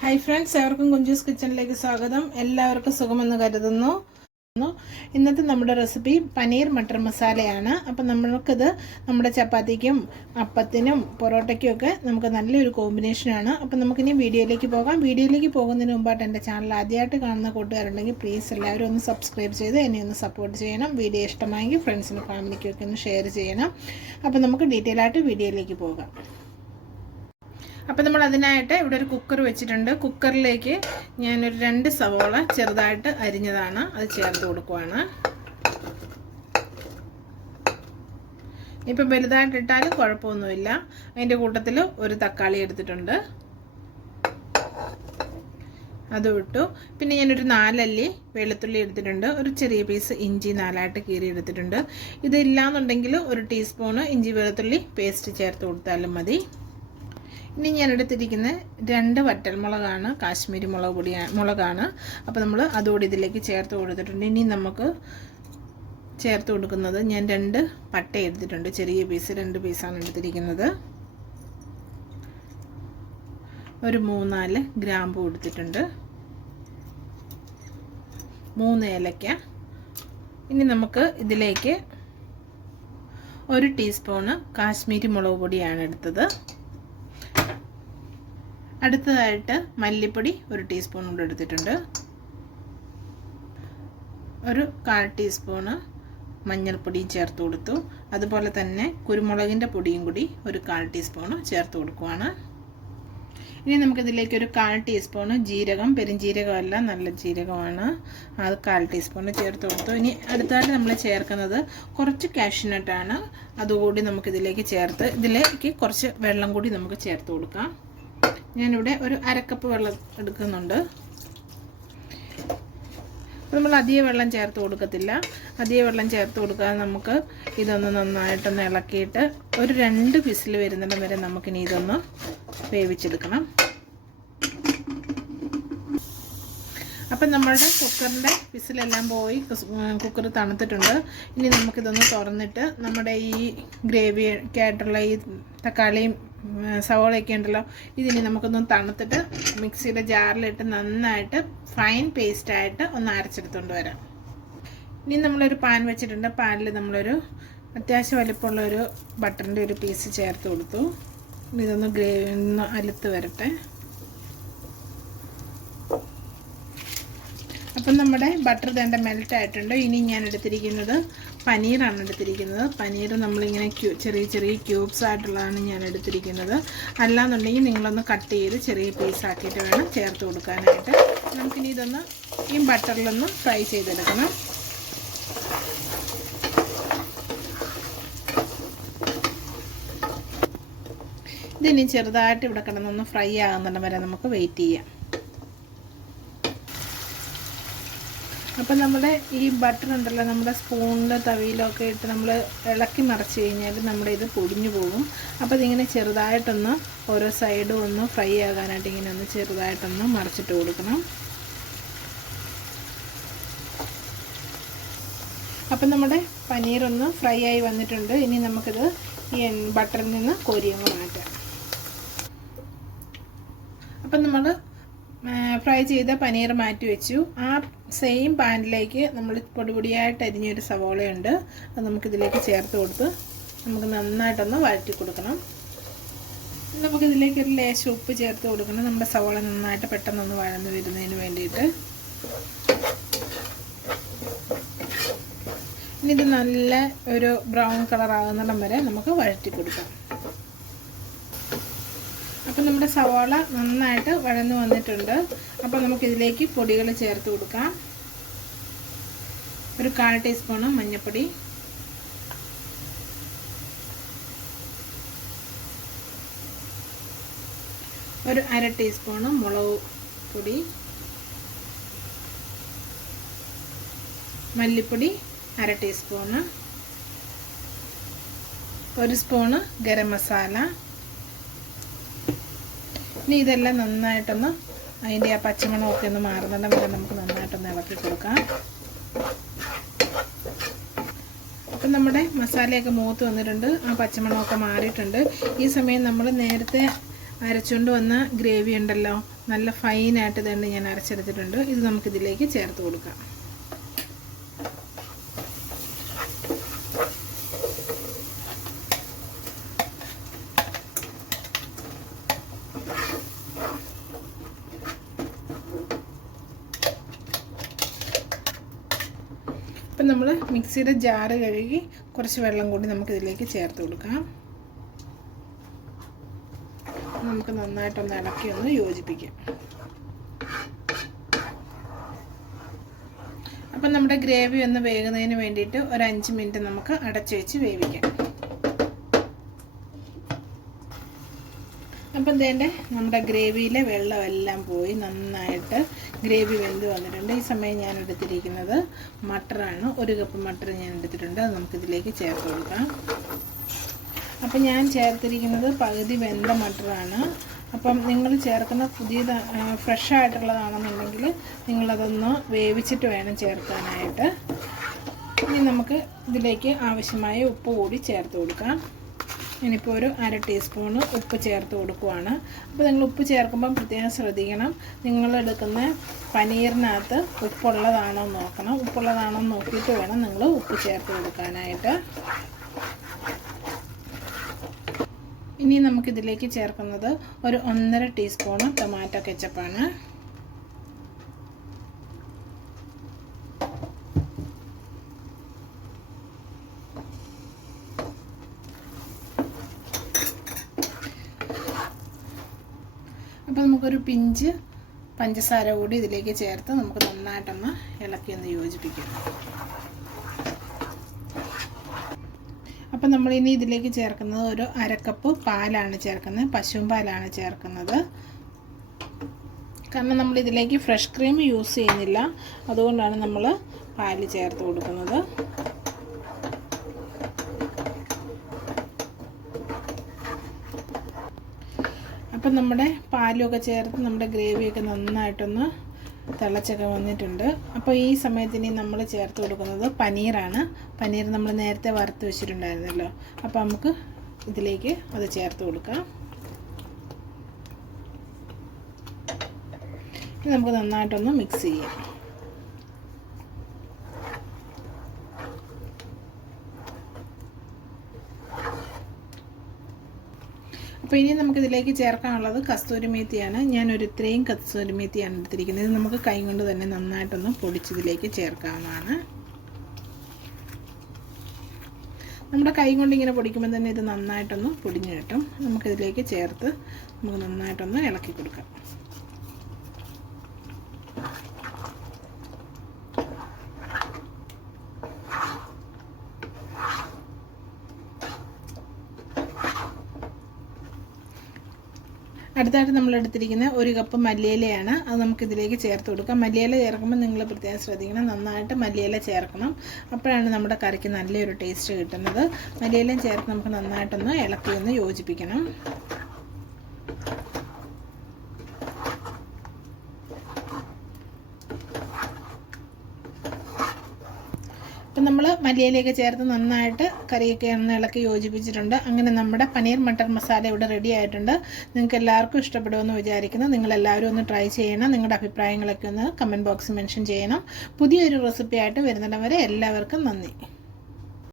Hi friends എവർക്കും Kunjus കിച്ചണിലേക്ക് സ്വാഗതം. എല്ലാവർക്കും സുഖമെന്ന് കരുതുന്നു. ഇന്നത്തെ നമ്മുടെ റെസിപ്പി പനീർ മട്ടർ മസാലയാണ്. അപ്പം നമ്മൾക്കിത് നമ്മുടെ ചപ്പാത്തിക്കും അപ്പത്തിനും പൊറോട്ടയ്ക്കും ഒക്കെ നമുക്ക് നല്ലൊരു കോമ്പിനേഷനാണ് അപ്പം നമുക്കിനി വീഡിയോയിലേക്ക് പോകാം. വീഡിയോയിലേക്ക് പോകുന്നതിന് മുമ്പായിട്ട് എന്റെ ചാനൽ ആദ്യമായിട്ട് കാണുന്ന കൂട്ടുകാരുണ്ടെങ്കിൽ പ്ലീസ് എല്ലാവരും ഒന്ന് സബ്സ്ക്രൈബ് ചെയ്ത് എന്നെ ഒന്ന് സപ്പോർട്ട് ചെയ്യണം. വീഡിയോ ഇഷ്ടമായെങ്കിൽ ഫ്രണ്ട്സിനും ഫാമിലിക്കും ഒക്കെ ഒന്ന് ഷെയർ ചെയ്യണം. അപ്പം നമുക്ക് ഡീറ്റെയിൽ ആയിട്ട് വീഡിയോയിലേക്ക് പോകാം. അപ്പം നമ്മൾ അതിനായിട്ട് ഇവിടെ ഒരു കുക്കർ വെച്ചിട്ടുണ്ട്. കുക്കറിലേക്ക് ഞാനൊരു രണ്ട് സവോള ചെറുതായിട്ട് അരിഞ്ഞതാണ്. അത് ചേർത്ത് കൊടുക്കുവാണ്. ഇപ്പം വലുതായിട്ടിട്ടാലും കുഴപ്പമൊന്നുമില്ല. അതിന്റെ കൂട്ടത്തിൽ ഒരു തക്കാളി എടുത്തിട്ടുണ്ട്. അതും ഇട്ടു. പിന്നെ ഞാനൊരു നാലല്ലി വെളുത്തുള്ളി എടുത്തിട്ടുണ്ട്. ഒരു ചെറിയ പീസ് ഇഞ്ചി നാലായിട്ട് കീറി എടുത്തിട്ടുണ്ട്. ഇതില്ലാന്നുണ്ടെങ്കിൽ ഒരു ടീസ്പൂണ് ഇഞ്ചി വെളുത്തുള്ളി പേസ്റ്റ് ചേർത്ത് കൊടുത്താലും മതി. ഇനി ഞാൻ എടുത്തിരിക്കുന്ന രണ്ട് വറ്റൽമുളകാണ് കാശ്മീരി മുളക് പൊടിയാണ് മുളകാണ്. അപ്പോൾ നമ്മൾ അതുകൂടി ഇതിലേക്ക് ചേർത്ത് കൊടുത്തിട്ടുണ്ട്. ഇനി നമുക്ക് ചേർത്ത് കൊടുക്കുന്നത് ഞാൻ രണ്ട് പട്ട എടുത്തിട്ടുണ്ട്. ചെറിയ പീസ് രണ്ട് പീസാണ് എടുത്തിരിക്കുന്നത്. ഒരു മൂന്നാൽ ഗ്രാമ്പു എടുത്തിട്ടുണ്ട്. മൂന്ന് ഏലക്ക. ഇനി നമുക്ക് ഇതിലേക്ക് ഒരു ടീസ്പൂണ് കാശ്മീരി മുളക് പൊടിയാണ് എടുത്തത്. അടുത്തതായിട്ട് മല്ലിപ്പൊടി ഒരു ടീസ്പൂൺ കൂടെ എടുത്തിട്ടുണ്ട്. ഒരു കാൽ ടീസ്പൂണ് മഞ്ഞൾപ്പൊടിയും ചേർത്ത് കൊടുത്തു. അതുപോലെ തന്നെ കുരുമുളകിന്റെ പൊടിയും കൂടി ഒരു കാൽ ടീസ്പൂണ് ചേർത്ത് കൊടുക്കുവാണ്. ഇനി നമുക്കിതിലേക്ക് ഒരു കാൽ ടീസ്പൂണ് ജീരകം പെരുംജീരകമല്ല നല്ല ജീരകമാണ്. അത് കാൽ ടീസ്പൂണ് ചേർത്ത് കൊടുത്തു. ഇനി അടുത്തായിട്ട് നമ്മൾ ചേർക്കുന്നത് കുറച്ച് കാഷ്യൂനട്ടാണ് അതുകൂടി നമുക്കിതിലേക്ക് ചേർത്ത് ഇതിലേക്ക് കുറച്ച് വെള്ളം കൂടി നമുക്ക് ചേർത്ത് കൊടുക്കാം. ഞാനിവിടെ ഒരു അരക്കപ്പ് വെള്ളം എടുക്കുന്നുണ്ട്. നമ്മൾ അധിക വെള്ളം ചേർത്ത് കൊടുക്കത്തില്ല. അധിക വെള്ളം ചേർത്ത് കൊടുക്കാതെ നമുക്ക് ഇതൊന്ന് നന്നായിട്ടൊന്ന് ഇളക്കിയിട്ട് ഒരു രണ്ട് വിസിൽ വരുന്നിടം വരെ നമുക്കിനി ഇതൊന്ന് വേവിച്ചെടുക്കണം. അപ്പം നമ്മളുടെ കുക്കറിന്റെ വിസിലെല്ലാം പോയി. കുക്കർ തണുത്തിട്ടുണ്ട്. ഇനി നമുക്കിതൊന്ന് തുറന്നിട്ട് നമ്മുടെ ഈ ഗ്രേവിയൊക്കെ ഈ തക്കാളിയും സവോളയൊക്കെ ഉണ്ടല്ലോ. ഇതിനെ നമുക്കൊന്ന് തണുത്തിട്ട് മിക്സിയുടെ ജാറിലിട്ട് നന്നായിട്ട് ഫൈൻ പേസ്റ്റായിട്ട് ഒന്ന് അരച്ചെടുത്തുകൊണ്ട് വരാം. ഇനി നമ്മളൊരു പാൻ വെച്ചിട്ടുണ്ട്. പാനിൽ നമ്മളൊരു അത്യാവശ്യം വലിപ്പമുള്ള ഒരു ബട്ടറിന്റെ ഒരു പീസ് ചേർത്ത് കൊടുത്തു. ഇതൊന്ന് ഗ്രേവി ഒന്ന് അലുത്ത് വരട്ടെ. അപ്പം നമ്മുടെ ബട്ടർ തേണ്ട മെൽറ്റ് ആയിട്ടുണ്ട്. ഇനി ഞാൻ എടുത്തിരിക്കുന്നത് പനീറാണ് എടുത്തിരിക്കുന്നത്. പനീർ നമ്മളിങ്ങനെ ക്യൂ ചെറിയ ചെറിയ ക്യൂബ്സ് ആയിട്ടുള്ളതാണ് ഞാൻ എടുത്തിരിക്കുന്നത്. അല്ലാന്നുണ്ടെങ്കിൽ നിങ്ങളൊന്ന് കട്ട് ചെയ്ത് ചെറിയ പീസ് ആക്കിയിട്ട് വേണം ചേർത്ത് കൊടുക്കാനായിട്ട്. നമുക്കിനി ഇതൊന്ന് ഈ ബട്ടറിലൊന്ന് ഫ്രൈ ചെയ്തെടുക്കണം. ഇതിനി ചെറുതായിട്ട് ഇവിടെ കിടന്നൊന്ന് ഫ്രൈ ആകുന്നിടം വരെ നമുക്ക് വെയിറ്റ് ചെയ്യാം. അപ്പം നമ്മുടെ ഈ ബട്ടർ ഉണ്ടല്ലോ നമ്മുടെ സ്പൂണിന്റെ തവിയിലൊക്കെ ഇട്ട് നമ്മൾ ഇളക്കി മറച്ച് കഴിഞ്ഞാൽ നമ്മുടെ ഇത് പൊടിഞ്ഞു പോകും. അപ്പോൾ ഇതിങ്ങനെ ചെറുതായിട്ടൊന്ന് ഓരോ സൈഡും ഒന്ന് ഫ്രൈ ആകാനായിട്ട് ഇങ്ങനെ ഒന്ന് ചെറുതായിട്ടൊന്ന് മറിച്ചിട്ട് കൊടുക്കണം. അപ്പം നമ്മുടെ പനീറൊന്ന് ഫ്രൈ ആയി വന്നിട്ടുണ്ട്. ഇനി നമുക്കിത് ഈ ബട്ടറിൽ നിന്ന് കോരിയങ്ങ് മാറ്റാം. അപ്പം നമ്മൾ ഫ്രൈ ചെയ്ത പനീർ മാറ്റി വെച്ചു. ആ സെയിം പാനിലേക്ക് നമ്മൾ പൊടിപൊടിയായിട്ട് അരിഞ്ഞൊരു സവോളയുണ്ട്. അത് നമുക്കിതിലേക്ക് ചേർത്ത് കൊടുത്ത് നമുക്ക് നന്നായിട്ടൊന്ന് വഴറ്റി കൊടുക്കണം. നമുക്കിതിലേക്ക് ഒരു ലേശം ഉപ്പ് ചേർത്ത് കൊടുക്കണം. നമ്മുടെ സവോള നന്നായിട്ട് പെട്ടെന്നൊന്ന് വഴന്ന് വരുന്നതിന് വേണ്ടിയിട്ട്. ഇനി ഇത് നല്ല ഒരു ബ്രൗൺ കളർ ആകുന്നിടം വരെ നമുക്ക് വഴറ്റി കൊടുക്കാം. അപ്പം നമ്മുടെ സവാള നന്നായിട്ട് വഴന്ന് വന്നിട്ടുണ്ട്. അപ്പം നമുക്കിതിലേക്ക് പൊടികൾ ചേർത്ത് കൊടുക്കാം. ഒരു കാൽ ടീസ്പൂണ് മഞ്ഞൾപ്പൊടി ഒരു അര ടീസ്പൂണ് മുളക് പൊടി. മല്ലിപ്പൊടി അര ടീസ്പൂണ്. ഒരു സ്പൂണ് ഗരം മസാല. ഇനി ഇതെല്ലാം നന്നായിട്ടൊന്ന് അതിന്റെ ആ പച്ചമണമൊക്കെ ഒന്ന് മാറുന്നുണ്ടെങ്കിൽ നമുക്ക് നന്നായിട്ടൊന്ന് ഇളക്കി കൊടുക്കാം. അപ്പം നമ്മുടെ മസാലയൊക്കെ മൂത്ത് വന്നിട്ടുണ്ട്. ആ പച്ചമണമൊക്കെ മാറിയിട്ടുണ്ട്. ഈ സമയം നമ്മൾ നേരത്തെ അരച്ചുകൊണ്ട് വന്ന ഗ്രേവി ഉണ്ടല്ലോ. നല്ല ഫൈനായിട്ട് തന്നെ ഞാൻ അരച്ചെടുത്തിട്ടുണ്ട്. ഇത് നമുക്കിതിലേക്ക് ചേർത്ത് കൊടുക്കാം. ഇപ്പം നമ്മൾ മിക്സിയുടെ ജാറ് കഴുകി കുറച്ച് വെള്ളം കൂടി നമുക്കിതിലേക്ക് ചേർത്ത് കൊടുക്കാം നമുക്ക് നന്നായിട്ടൊന്ന് ഇളക്കി ഒന്ന് യോജിപ്പിക്കാം. അപ്പം നമ്മുടെ ഗ്രേവി ഒന്ന് വേകുന്നതിന് വേണ്ടിയിട്ട് ഒരു അഞ്ച് മിനിറ്റ് നമുക്ക് അടച്ചു വെച്ച് വേവിക്കാം. അപ്പം തന്നെ നമ്മുടെ ഗ്രേവിയിലെ വെള്ളമെല്ലാം പോയി നന്നായിട്ട് ഗ്രേവി വെന്ത് വന്നിട്ടുണ്ട്. ഈ സമയം ഞാൻ എടുത്തിരിക്കുന്നത് മട്ടറാണ്. ഒരു കപ്പ് മട്ടർ ഞാൻ എടുത്തിട്ടുണ്ട്. അത് നമുക്കിതിലേക്ക് ചേർത്ത് കൊടുക്കാം. അപ്പം ഞാൻ ചേർത്തിരിക്കുന്നത് പകുതി വെന്ത മട്ടറാണ്. അപ്പം നിങ്ങൾ ചേർക്കുന്ന പുതിയ ഫ്രഷ് ആയിട്ടുള്ളതാണെന്നുണ്ടെങ്കിൽ നിങ്ങളതൊന്ന് വേവിച്ചിട്ട് വേണം ചേർക്കാനായിട്ട്. ഇനി നമുക്ക് ഇതിലേക്ക് ആവശ്യമായ ഉപ്പ് കൂടി ചേർത്ത് കൊടുക്കാം. ഇനിയിപ്പോൾ ഒരു അര ടീസ്പൂണ് ഉപ്പ് ചേർത്ത് കൊടുക്കുവാണ്. അപ്പോൾ നിങ്ങൾ ഉപ്പ് ചേർക്കുമ്പം പ്രത്യേകം ശ്രദ്ധിക്കണം. നിങ്ങൾ എടുക്കുന്ന പനീറിനകത്ത് ഉപ്പുള്ളതാണോ എന്ന് നോക്കണം. ഉപ്പുള്ളതാണോ എന്ന് നോക്കിയിട്ട് വേണം നിങ്ങൾ ഉപ്പ് ചേർത്ത് കൊടുക്കാനായിട്ട്. ഇനി നമുക്കിതിലേക്ക് ചേർക്കുന്നത് ഒരു ഒന്നര ടീസ്പൂണ് ടൊമാറ്റോ കെച്ചപ്പാണ് അപ്പോൾ നമുക്കൊരു പിഞ്ച് പഞ്ചസാര കൂടി ഇതിലേക്ക് ചേർത്ത് നമുക്ക് നന്നായിട്ടൊന്ന് ഇളക്കി ഒന്ന് യോജിപ്പിക്കാം. അപ്പം നമ്മൾ ഇനി ഇതിലേക്ക് ചേർക്കുന്നത് ഒരു അരക്കപ്പ് പാലാണ് ചേർക്കുന്നത്. പശുവും പാലാണ് ചേർക്കുന്നത്. കാരണം നമ്മൾ ഇതിലേക്ക് ഫ്രഷ് ക്രീം യൂസ് ചെയ്യുന്നില്ല. അതുകൊണ്ടാണ് നമ്മൾ പാൽ ചേർത്ത് കൊടുക്കുന്നത്. അപ്പം നമ്മുടെ പാലുമൊക്കെ ചേർത്ത് നമ്മുടെ ഗ്രേവിയൊക്കെ നന്നായിട്ടൊന്ന് തിളച്ചൊക്കെ വന്നിട്ടുണ്ട്. അപ്പോൾ ഈ സമയത്തിന് നമ്മൾ ചേർത്ത് കൊടുക്കുന്നത് പനീറാണ്. പനീർ നമ്മൾ നേരത്തെ വറുത്ത് വെച്ചിട്ടുണ്ടായിരുന്നല്ലോ. അപ്പോൾ നമുക്ക് ഇതിലേക്ക് അത് ചേർത്ത് കൊടുക്കാം. നമുക്ക് നന്നായിട്ടൊന്ന് മിക്സ് ചെയ്യാം. അപ്പോൾ ഇനി നമുക്കിതിലേക്ക് ചേർക്കാനുള്ളത് കസ്തൂരി മേത്തിയാണ് ഞാനൊരു ഇത്രയും കസ്തൂരി മേത്തിയാണ് എടുത്തിരിക്കുന്നത്. ഇത് നമുക്ക് കൈ കൊണ്ട് തന്നെ നന്നായിട്ടൊന്ന് പൊടിച്ചതിലേക്ക് ചേർക്കാവുന്നതാണ്. നമ്മുടെ കൈ കൊണ്ട് ഇങ്ങനെ പൊടിക്കുമ്പോൾ തന്നെ ഇത് നന്നായിട്ടൊന്ന് പൊടിഞ്ഞു കിട്ടും. നമുക്കിതിലേക്ക് ചേർത്ത് നമുക്ക് നന്നായിട്ടൊന്ന് ഇളക്കി കൊടുക്കാം. അടുത്തായിട്ട് നമ്മൾ എടുത്തിരിക്കുന്ന ഒരു കപ്പ് മല്ലിയിലയാണ് അത് നമുക്ക് ഇതിലേക്ക് ചേർത്ത് കൊടുക്കാം മല്ലിയില ചേർക്കുമ്പോൾ നിങ്ങൾ പ്രത്യേകം ശ്രദ്ധിക്കണം. നന്നായിട്ട് മല്ലിയില ചേർക്കണം. അപ്പോഴാണ് നമ്മുടെ കറിക്ക് നല്ലൊരു ടേസ്റ്റ് കിട്ടുന്നത്. മല്ലിയിലയും ചേർത്ത് നമുക്ക് നന്നായിട്ടൊന്ന് ഇളക്കി ഒന്ന് യോജിപ്പിക്കണം. നമ്മൾ മല്ലിയിലേക്ക് ചേർത്ത് നന്നായിട്ട് കറിയൊക്കെ ഒന്ന് ഇളക്കി യോജിപ്പിച്ചിട്ടുണ്ട്. അങ്ങനെ നമ്മുടെ പനീർ മട്ടർ മസാല ഇവിടെ റെഡി ആയിട്ടുണ്ട്. നിങ്ങൾക്ക് എല്ലാവർക്കും ഇഷ്ടപ്പെടുമെന്ന് വിചാരിക്കുന്നു. നിങ്ങളെല്ലാവരും ഒന്ന് ട്രൈ ചെയ്യണം. നിങ്ങളുടെ അഭിപ്രായങ്ങളൊക്കെ ഒന്ന് കമന്റ് ബോക്സിൽ മെൻഷൻ ചെയ്യണം. പുതിയൊരു റെസിപ്പി ആയിട്ട് വരുന്നിടം വരെ എല്ലാവർക്കും നന്ദി.